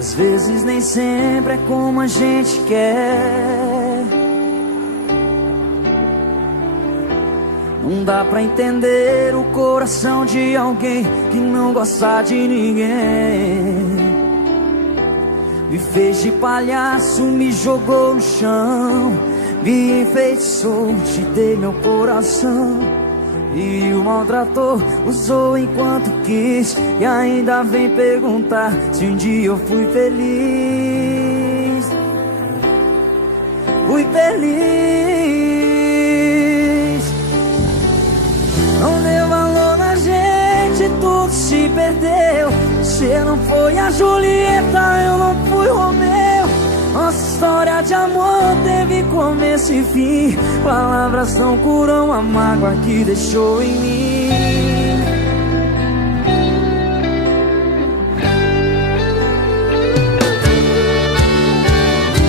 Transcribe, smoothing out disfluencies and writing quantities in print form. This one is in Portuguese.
Às vezes nem sempre é como a gente quer. Não dá pra entender o coração de alguém que não gosta de ninguém. Me fez de palhaço, me jogou no chão, me enfeitiçou, te dei meu coração. E o maltratou, usou enquanto quis, e ainda vem perguntar se um dia eu fui feliz. Fui feliz. Não deu valor na gente, tudo se perdeu. Você não foi a Julieta, eu não fui Romeu. Nossa história de amor teve começo e fim. Palavras não curam a mágoa que deixou em mim.